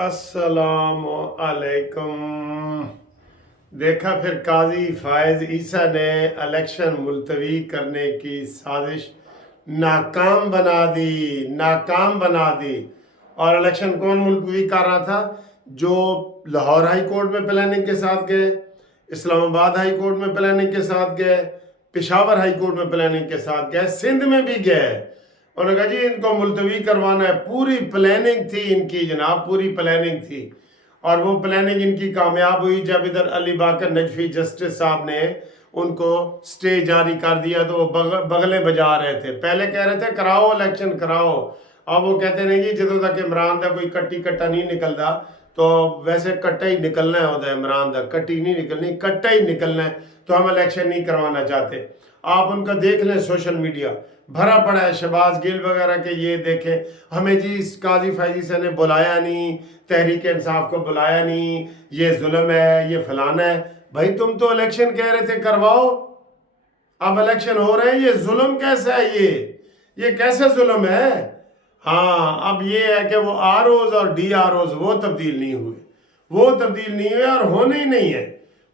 अस्सलाम अलैकुम। देखा फिर काजी फायज ईसा ने इलेक्शन मुलतवी करने की साजिश नाकाम बना दी। और इलेक्शन कौन मुलतवी कर रहा था? जो लाहौर हाई कोर्ट में प्लानिंग के साथ गए, इस्लामाबाद हाई कोर्ट में प्लानिंग के साथ गए, पेशावर हाई कोर्ट में प्लानिंग के साथ गए, सिंध में भी गए। उन्होंने कहा जी इनको मुलतवी करवाना है। पूरी प्लानिंग थी इनकी जनाब, पूरी प्लानिंग थी। और वो प्लानिंग इनकी कामयाब हुई जब इधर अली बाकर नजफी जस्टिस साहब ने उनको स्टे जारी कर दिया तो वो बगले बजा रहे थे। पहले कह रहे थे कराओ इलेक्शन कराओ, अब वो कहते नहीं जी ਜਦੋਂ तक इमरान का कोई कट्टी कट्टा नहीं निकलता तो वैसे कट्टा ही निकलना है होता है इमरान का, कट्टी नहीं निकलनी, कट्टा ही निकलना है, तो हम इलेक्शन नहीं करवाना चाहते। आप उनका देख लें, सोशल मीडिया भरा पड़ा है, शहबाज गिल वगैरह के ये देखें, हमें जी काजी फैजी से ने बुलाया नहीं, तहरीक इंसाफ को बुलाया नहीं, ये जुल्म है, ये फलाना है। भाई तुम तो इलेक्शन कह रहे थे करवाओ, अब इलेक्शन हो रहे हैं, ये जुल्म कैसा है? ये कैसा जुल्म है? हाँ, अब ये है कि वो आरओज और डी आरओज वो तब्दील नहीं हुए और होने ही नहीं है।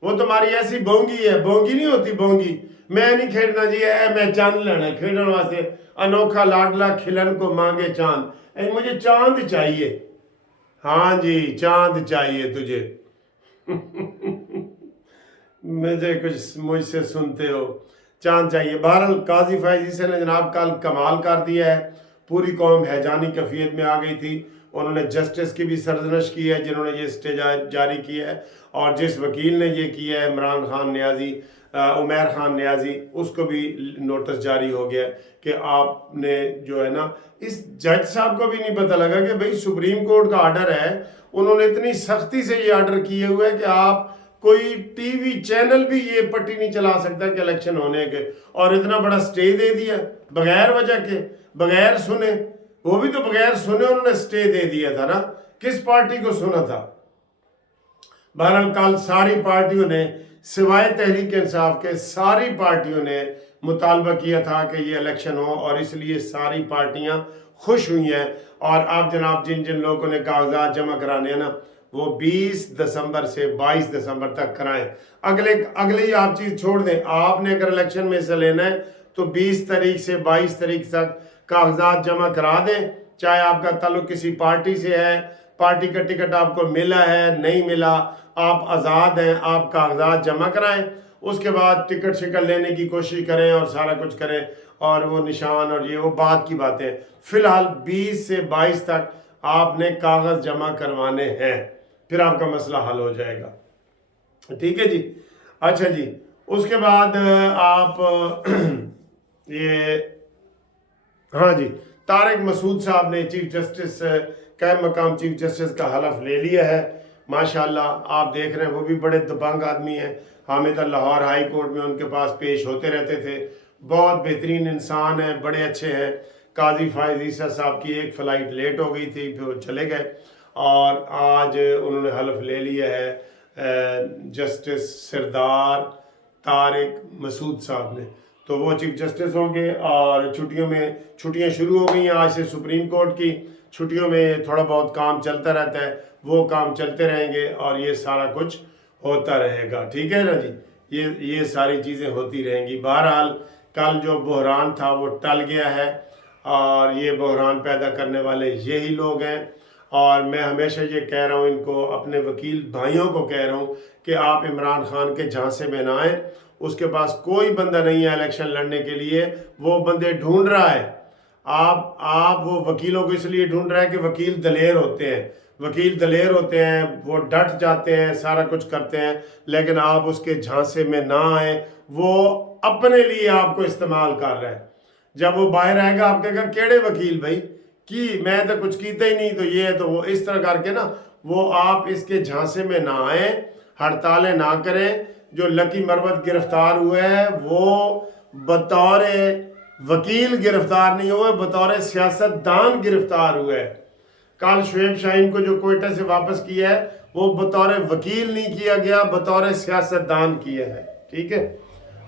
वो तुम्हारी ऐसी बोंगी है, बोंगी नहीं होती बोंगी, मैं नहीं खेड़ना जी है, मैं चांद लेना खेड़ने वास्ते, अनोखा लाडला खिलन को मांगे चांद, मुझे चांद चाहिए। हाँ जी, चांद चाहिए तुझे। मुझे कुछ मुझसे सुनते हो, चांद चाहिए। बहरहाल काजी फैजी से ने जनाब कल कमाल कर दिया है, पूरी कौम हैजानी कैफियत में आ गई थी। उन्होंने जस्टिस की भी सरजनश की है जिन्होंने ये स्टे जारी किया है, और जिस वकील ने ये किया है इमरान खान न्याजी, उमैर खान न्याजी, उसको भी नोटिस जारी हो गया कि आपने जो है ना, इस जज साहब को भी नहीं पता लगा कि भाई सुप्रीम कोर्ट का आर्डर है, उन्होंने इतनी सख्ती से ये आर्डर किए हुए है कि आप कोई टीवी चैनल भी ये पट्टी नहीं चला सकता कि इलेक्शन होने के, और इतना बड़ा स्टे दे दिया बगैर वजह के, बगैर सुने, वो भी तो बगैर सुने उन्होंने स्टे दे दिया था ना। किस पार्टी को सुना था? बहरहाल कल सारी पार्टियों ने सिवाय तहरीक इंसाफ के सारी पार्टियों ने मुतालबा किया था कि ये इलेक्शन हो, और इसलिए सारी पार्टियां खुश हुई हैं। और आप जनाब जिन जिन लोगों ने कागजात जमा कराने हैं ना, वो 20 दिसंबर से 22 दिसंबर तक कराएं। अगली आप चीज़ छोड़ दें, आपने अगर इलेक्शन में हिस्सा लेना है तो 20 तारीख से 22 तारीख तक कागजात जमा करा दें। चाहे आपका ताल्लुक किसी पार्टी से है, पार्टी का टिकट आपको मिला है नहीं मिला, आप आज़ाद हैं, आप कागजात जमा कराएं। उसके बाद टिकट शिकट लेने की कोशिश करें और सारा कुछ करें, और वो निशान और ये वो बात की बातें। फ़िलहाल 20 से 22 तक आपने कागज़ जमा करवाने हैं, फिर आपका मसला हल हो जाएगा। ठीक है जी। अच्छा जी, उसके बाद आप ये, हाँ जी, तारिक मसूद साहब ने चीफ जस्टिस कैम मकाम चीफ जस्टिस का हलफ ले लिया है। माशाल्लाह आप देख रहे हैं, वो भी बड़े दबंग आदमी हैं। हम इधर लाहौर हाई कोर्ट में उनके पास पेश होते रहते थे, बहुत बेहतरीन इंसान हैं, बड़े अच्छे हैं। काजी फायज ईसा साहब की एक फ़्लाइट लेट हो गई थी, फिर वो चले गए, और आज उन्होंने हलफ ले लिया है जस्टिस सरदार तारिक मसूद साहब ने। तो वो चीफ जस्टिस होंगे, और छुट्टियां शुरू हो गई हैं आज से सुप्रीम कोर्ट की। छुट्टियों में थोड़ा बहुत काम चलता रहता है, वो काम चलते रहेंगे और ये सारा कुछ होता रहेगा। ठीक है ना जी, ये सारी चीज़ें होती रहेंगी। बहरहाल कल जो बहरान था वो टल गया है, और ये बहरान पैदा करने वाले यही लोग हैं। और मैं हमेशा ये कह रहा हूँ, इनको अपने वकील भाइयों को कह रहा हूँ कि आप इमरान खान के झांसे में ना आए। उसके पास कोई बंदा नहीं है इलेक्शन लड़ने के लिए, वो बंदे ढूंढ रहा है। आप वो वकीलों को इसलिए ढूंढ रहा है कि वकील दलेर होते हैं, वो डट जाते हैं, सारा कुछ करते हैं, लेकिन आप उसके झांसे में ना आए। वो अपने लिए आपको इस्तेमाल कर रहा है। जब वो बाहर आएगा आप कहेगा केड़े वकील भाई कि मैं तो कुछ कीता ही नहीं, तो ये है तो वो, इस तरह करके ना वो आप इसके झांसे में ना आए, हड़तालें ना करें। जो लकी मरवत गिरफ्तार हुए हैं वो बतौर वकील गिरफ्तार नहीं हुए, बतौर सियासतदान गिरफ्तार हुए। कल शुएब शाहीन को जो कोयटा से वापस किया है वो बतौर वकील नहीं किया गया, बतौर सियासतदान किया है। ठीक है।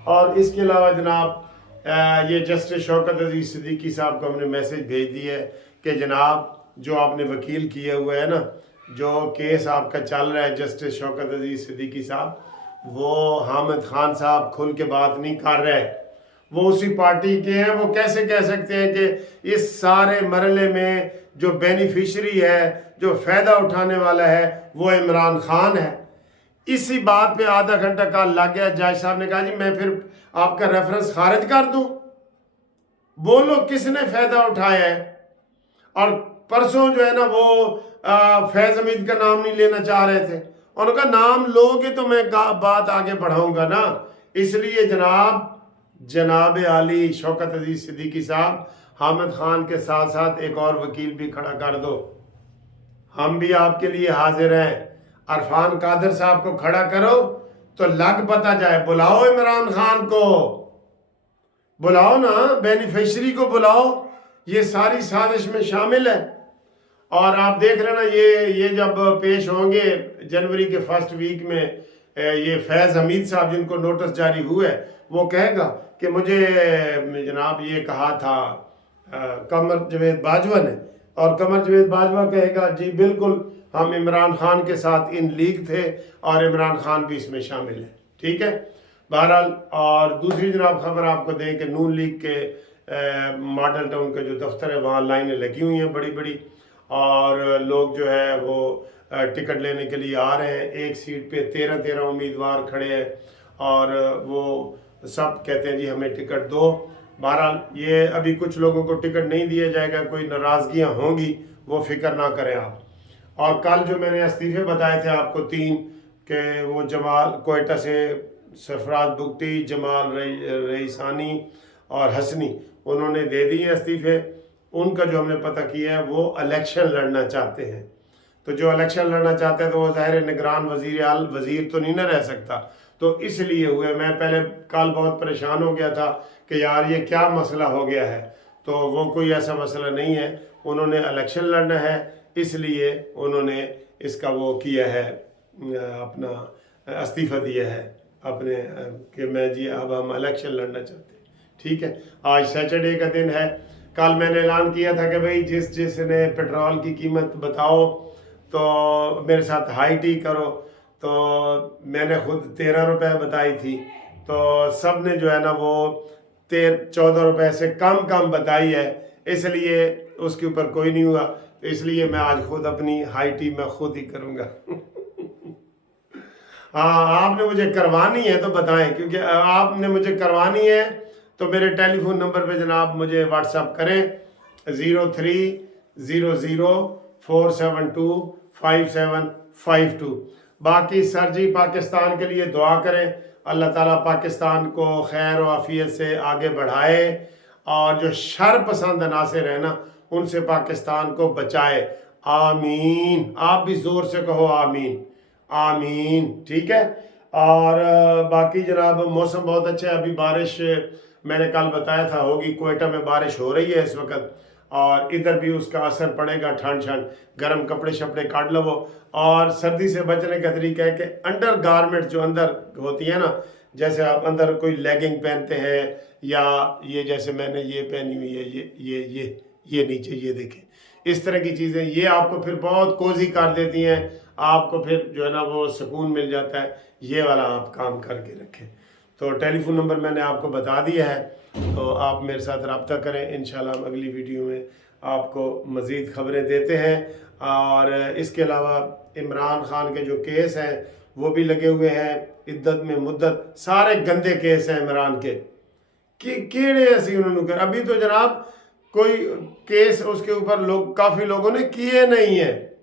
और इसके अलावा जनाब ये जस्टिस शौकत अजीज सिद्दीकी साहब को हमने मैसेज भेज दिया है कि जनाब जो आपने वकील किया हुआ है ना, जो केस आपका चल रहा है जस्टिस शौकत अजीज सिद्दीकी साहब, वो हामिद खान साहब खुल के बात नहीं कर रहे, वो उसी पार्टी के हैं। वो कैसे कह सकते हैं कि इस सारे मरले में जो बेनिफिशरी है, जो फ़ायदा उठाने वाला है, वो इमरान खान है। इसी बात पे आधा घंटा कल लग गया। जज साहब ने कहा जी मैं फिर आपका रेफरेंस खारिज कर दूं, बोलो किसने फ़ायदा उठाया है। और परसों जो है ना वो फैज़ हमीद का नाम नहीं लेना चाह रहे थे, उनका नाम लोगे तो मैं बात आगे बढ़ाऊंगा ना। इसलिए जनाब आली शौकत अजीज सिद्दीकी साहब, हामिद खान के साथ साथ एक और वकील भी खड़ा कर दो, हम भी आपके लिए हाजिर हैं। अरफान कादर साहब को खड़ा करो तो लग पता जाए, बुलाओ इमरान खान को, बुलाओ ना, बेनिफिशरी को बुलाओ, ये सारी साजिश में शामिल है। और आप देख लेना ये जब पेश होंगे जनवरी के फर्स्ट वीक में, ये फैज़ हमीद साहब जिनको नोटिस जारी हुआ है, वो कहेगा कि मुझे जनाब ये कहा था कमर जवेद बाजवा ने, और कमर जवेद बाजवा कहेगा जी बिल्कुल हम इमरान खान के साथ इन लीग थे और इमरान खान भी इसमें शामिल है। ठीक है, बहरहाल। और दूसरी जनाब खबर आपको दें कि नून लीग के मॉडल टाउन के जो दफ्तर है वहाँ लाइनें लगी हुई हैं बड़ी बड़ी, और लोग जो है वो टिकट लेने के लिए आ रहे हैं। एक सीट पे 13 उम्मीदवार खड़े हैं और वो सब कहते हैं जी हमें टिकट दो। बहरहाल ये अभी कुछ लोगों को टिकट नहीं दिया जाएगा, कोई नाराज़गियाँ होंगी, वो फिक्र ना करें आप। और कल जो मैंने इस्तीफ़े बताए थे आपको 3 कि वो जमाल कोयटा से सरफराज बुगटी, जमाल रईसानी और हसनी, उन्होंने दे दिए इस्तीफ़े। उनका जो हमने पता किया है वो इलेक्शन लड़ना चाहते हैं। तो जो इलेक्शन लड़ना चाहते हैं तो वो ज़ाहिर निगरान वज़ीर तो नहीं ना रह सकता, तो इसलिए हुए। मैं पहले कल बहुत परेशान हो गया था कि यार ये क्या मसला हो गया है, तो वो कोई ऐसा मसला नहीं है। उन्होंने इलेक्शन लड़ना है, इसलिए उन्होंने इसका वो किया है, अपना इस्तीफ़ा दिया है अपने कि मैं जी अब हम इलेक्शन लड़ना चाहते हैं। ठीक है, आज सैटरडे का दिन है। कल मैंने ऐलान किया था कि भाई जिसने पेट्रोल की कीमत बताओ तो मेरे साथ हाई टी करो, तो मैंने खुद 13 रुपये बताई थी, तो सब ने जो है ना वो 14 रुपये से कम बताई है, इसलिए उसके ऊपर कोई नहीं हुआ। तो इसलिए मैं आज खुद अपनी हाई टी मैं खुद ही करूँगा। हाँ, आपने मुझे करवानी है तो बताएं, क्योंकि आपने मुझे करवानी है तो मेरे टेलीफोन नंबर पे जनाब मुझे व्हाट्सअप करें 030047257552। बाकी सर जी पाकिस्तान के लिए दुआ करें, अल्लाह ताला पाकिस्तान को खैर और आफियत से आगे बढ़ाए, और जो शर पसंद अनासर है ना उनसे पाकिस्तान को बचाए। आमीन। आप भी ज़ोर से कहो आमीन, आमीन। ठीक है। और बाकी जनाब मौसम बहुत अच्छा है, अभी बारिश मैंने कल बताया था होगी, कोयटा में बारिश हो रही है इस वक्त, और इधर भी उसका असर पड़ेगा। ठंड गर्म कपड़े शपड़े काट लो। और सर्दी से बचने का तरीका है कि अंडर गारमेंट जो अंदर होती है ना, जैसे आप अंदर कोई लेगिंग पहनते हैं, या ये जैसे मैंने ये पहनी हुई है, ये नीचे ये देखें, इस तरह की चीज़ें, ये आपको फिर बहुत कोजी कर देती हैं, आपको फिर जो है ना वो सुकून मिल जाता है। ये वाला आप काम करके रखें। तो टेलीफोन नंबर मैंने आपको बता दिया है, तो आप मेरे साथ रब्ता करें। इंशाल्लाह हम अगली वीडियो में आपको मज़ीद ख़बरें देते हैं। और इसके अलावा इमरान खान के जो केस हैं वो भी लगे हुए हैं, इद्दत में मुद्दत, सारे गंदे केस हैं इमरान के कि केड़े ऐसे उन्होंने कर। अभी तो जनाब कोई केस उसके ऊपर काफ़ी लोगों ने किए नहीं है,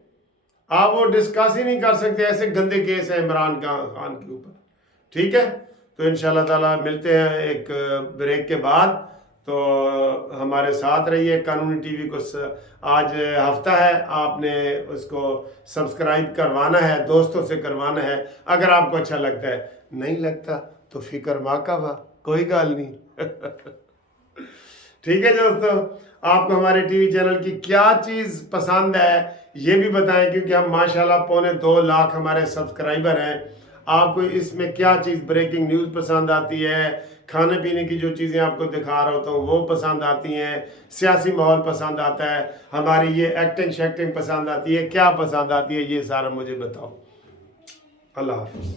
आप वो डिस्कस ही नहीं कर सकते, ऐसे गंदे केस हैं इमरान खान के ऊपर। ठीक है, तो इंशाल्लाह ताला मिलते हैं एक ब्रेक के बाद। तो हमारे साथ रहिए। कानूनी टीवी को आज हफ्ता है, आपने उसको सब्सक्राइब करवाना है, दोस्तों से करवाना है। अगर आपको अच्छा लगता है, नहीं लगता तो फिक्र माकावा, कोई गाल नहीं। ठीक है दोस्तों, आपको हमारे टीवी चैनल की क्या चीज़ पसंद है ये भी बताएं, क्योंकि हम माशाल्लाह 2.25 लाख हमारे सब्सक्राइबर हैं। آپ کو اس میں کیا چیز بریکنگ نیوز پسند آتی ہے، کھانے پینے کی جو چیزیں آپ کو دکھا رہا ہوتا ہوں وہ پسند آتی ہیں، سیاسی ماحول پسند آتا ہے، ہماری یہ ایکٹنگ شیکٹنگ پسند آتی ہے، کیا پسند آتی ہے، یہ سارا مجھے بتاؤ۔ اللہ حافظ۔